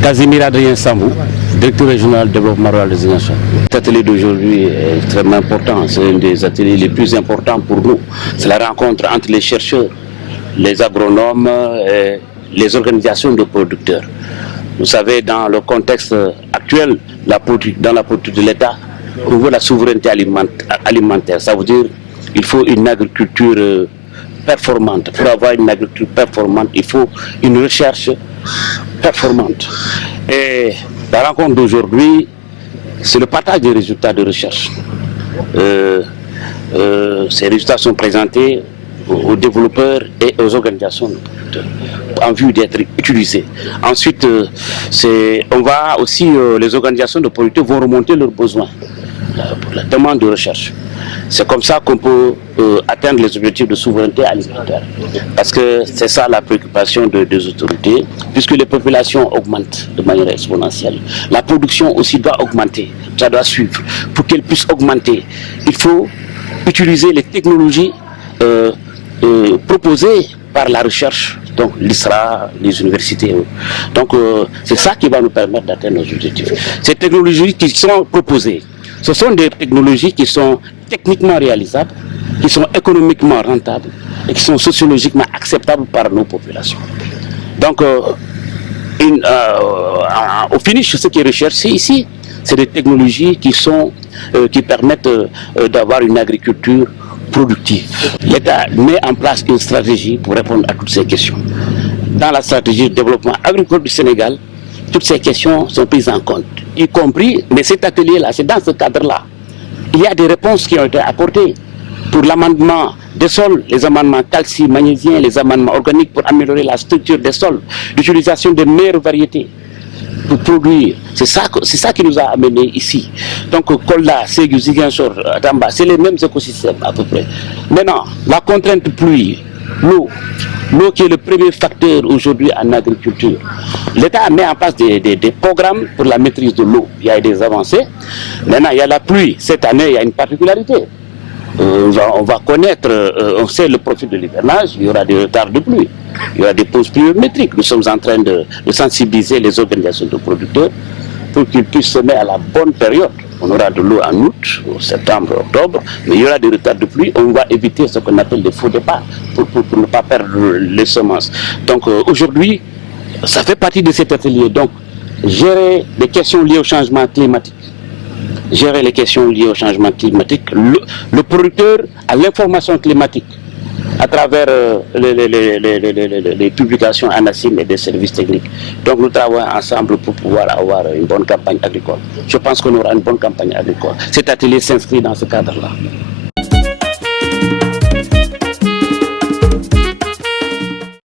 Casimir Adrien Sambou, directeur régional de développement rural des Ziguinchor. Cet atelier d'aujourd'hui est extrêmement important, c'est un des ateliers les plus importants pour nous. C'est la rencontre entre les chercheurs, les agronomes et les organisations de producteurs. Vous savez, dans le contexte actuel, dans la politique de l'État, on veut la souveraineté alimentaire. Ça veut dire qu'il faut une agriculture performante. Pour avoir une agriculture performante, il faut une recherche performante. Et la rencontre d'aujourd'hui, c'est le partage des résultats de recherche. Ces résultats sont présentés aux développeurs et aux organisations en vue d'être utilisés. Ensuite, on va aussi, les organisations de producteurs vont remonter leurs besoins pour la demande de recherche. C'est comme ça qu'on peut atteindre les objectifs de souveraineté alimentaire. Parce que c'est ça la préoccupation des autorités, puisque les populations augmentent de manière exponentielle. La production aussi doit augmenter, ça doit suivre. Pour qu'elle puisse augmenter, il faut utiliser les technologies proposées par la recherche, donc l'ISRA, les universités. Donc c'est ça qui va nous permettre d'atteindre nos objectifs. Ces technologies qui sont proposées, ce sont des technologies qui sont techniquement réalisables, qui sont économiquement rentables et qui sont sociologiquement acceptables par nos populations. Donc, au finish, ce qui est recherché ici, c'est des technologies qui permettent d'avoir une agriculture productive. L'État met en place une stratégie pour répondre à toutes ces questions. Dans la stratégie de développement agricole du Sénégal, toutes ces questions sont prises en compte, y compris, mais cet atelier-là, c'est dans ce cadre-là. Il y a des réponses qui ont été apportées pour l'amendement des sols, les amendements calcium, magnésien, les amendements organiques pour améliorer la structure des sols, l'utilisation de meilleures variétés pour produire. C'est ça qui nous a amenés ici. Donc Kolda, Ségou, Ziguinchor, Tamba, c'est les mêmes écosystèmes à peu près. Maintenant, la contrainte pluie, l'eau qui est le premier facteur aujourd'hui en agriculture. L'État met en place des programmes pour la maîtrise de l'eau. Il y a des avancées. Maintenant, il y a la pluie. Cette année, il y a une particularité. On va connaître, on sait le profil de l'hivernage, il y aura des retards de pluie, il y aura des pauses pluviométriques. Nous sommes en train de sensibiliser les organisations de producteurs pour qu'ils puissent semer à la bonne période. On aura de l'eau en août, septembre, octobre, mais il y aura des retards de pluie. On va éviter ce qu'on appelle des faux départs pour ne pas perdre les semences. Donc aujourd'hui, ça fait partie de cet atelier. Donc, gérer les questions liées au changement climatique. Gérer les questions liées au changement climatique. Le producteur a l'information climatique à travers les publications ANACIM et des services techniques. Donc nous travaillons ensemble pour pouvoir avoir une bonne campagne agricole. Je pense qu'on aura une bonne campagne agricole. Cet atelier s'inscrit dans ce cadre-là.